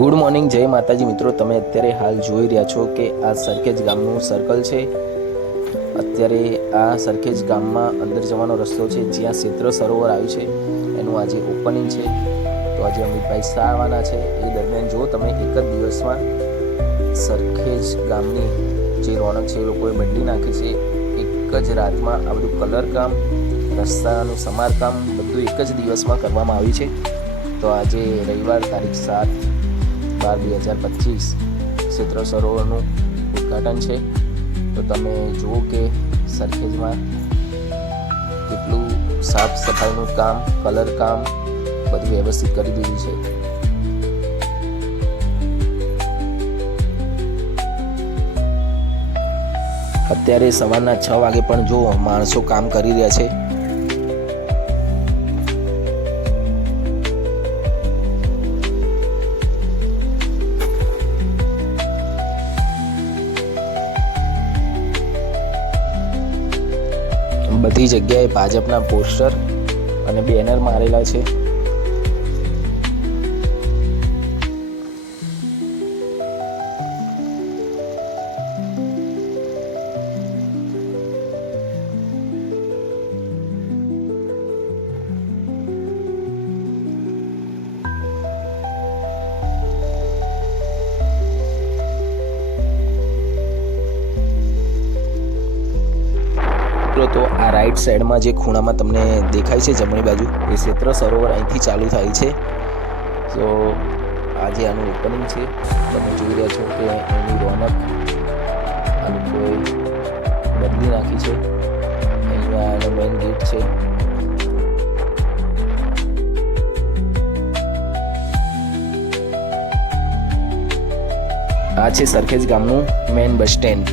Good morning, જય માતાજી મિત્રો। તમે અત્યારે હાલ જોઈ રહ્યા છો કે આ સરખેજ ગામનું સર્કલ છે। અત્યારે આ સરખેજ ગામમાં અંદર જવાનો રસ્તો છે, જ્યાં ક્ષેત્ર સરોવર આવ્યું છે એનું આજે ઓપનિંગ છે। તો આજે અમિતભાઈ શાહ આવવાના છે। એ દરમિયાન જો તમે એક જ દિવસમાં સરખેજ ગામની જે રોનક છે એ લોકોએ બદલી નાખી છે। એક જ રાતમાં આ બધું કલર કામ, રસ્તાનું સમારકામ બધું એક જ દિવસમાં કરવામાં આવ્યું છે। તો આજે રવિવાર તારીખ 7/12/2025 ક્ષેત્ર સરોવરનું ઉદ્ઘાટન છે। તો તમે જુઓ કે સરખેજમાં કેટલું સાફ સફાઈનું કામ, કલર કામ બધું વ્યવસ્થિત કરી દીધું છે। અત્યારે સવારના 6 વાગે પણ જો માણસો કામ કરી રહ્યા છે। બધી જગ્યાએ ભાજપના પોસ્ટર અને બેનર મારેલા છે। તો આ રાઈટ સાઈડમાં જે ખૂણામાં તમને દેખાય છે જમણી બાજુ, એ ક્ષેત્ર સરોવર અહીંથી ચાલુ થાય છે। તો આજે આનું ઓપનિંગ છે। તમે જોઈ રહ્યા છો કે એની રોનક આ લોકોએ બદલી નાખી છે। અહીંયા એનો મેઇન ગેટ છે। આ છે સરખેજ ગામનું મેઇન બસ સ્ટેન્ડ।